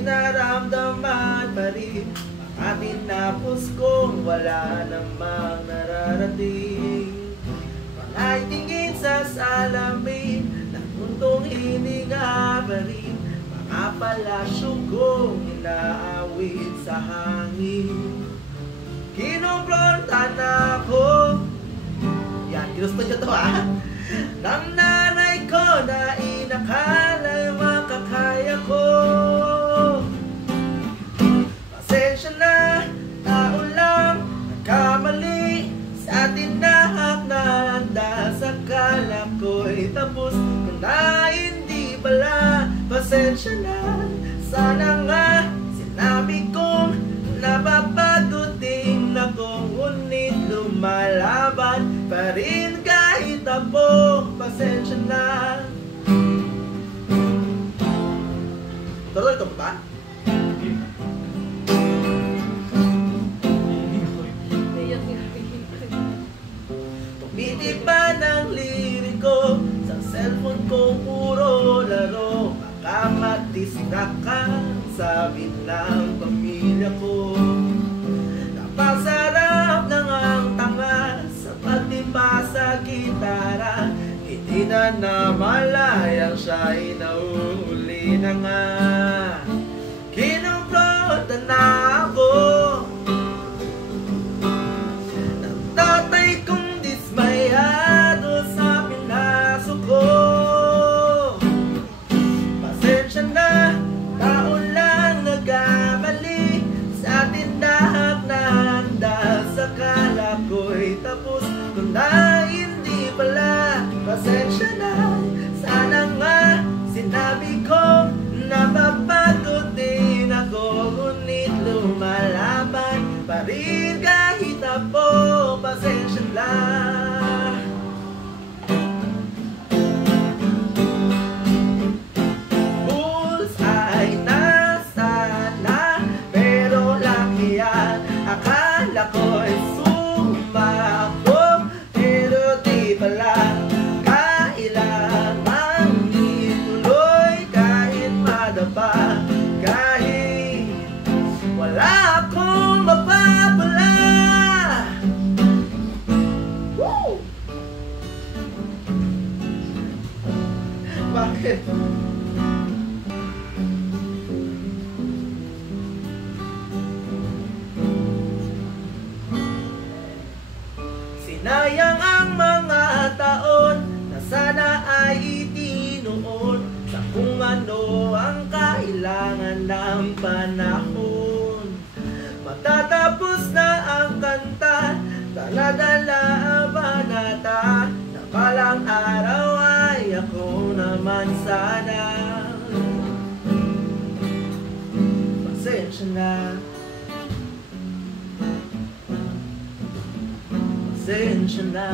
Di naramdaman pa rin ang ating napos kong wala namang nararating. Panay tingin sa salamin ng mundong hininga pa rin, mga palasyo kong inaawit sa hangin. Kinumpronta na ako, yan, ginusto nyo to ha, ng nanay ko na inakala'y makakaya ko. Pasensya na, tao lang, nagkamali sa tinahak na handa. Sa kala ko'y tapos, kung na hindi pala. Pasensya na, sana nga sinabi kong napapagod din ako, ngunit lumalaban pa rin kahit ako. Pasensya na. Tuloy ka ba? Tumiti pa ng liriko sa cellphone ko, puro laro. Baka mag-distract ka, sabi ng pamilya ko. Napasarap lang ang tanga sa pagtimpa sa gitara. Hindi na namalayang siya'y nauuli na nga. Kinumpronta na ako ng tatay kong dismayado sa pinasok ko. Pasensya na, tao lang nagkamali sa tinahak na handa. Sa kala ko'y tapos, kung na hindi pala. Pasensya na, sana nga sinabi ko napapagod din ako, ngunit lumalaban pa rin kahit ako. Pasensya na. Bullseye na sana, pero laki yan. Akala ko'y sumakbo, pero di pala. Kailangan ituloy kahit madapa, kahit wala akong mapapala. Woo! Bakit? Sinayang ang mga taon na sana ay itinuon sa kung ano ang kailangan ng panahon. Matatapos na ang kanta, dala-dala ang banata, na balang araw ay ako naman sana. Pasensya na, pasensya na.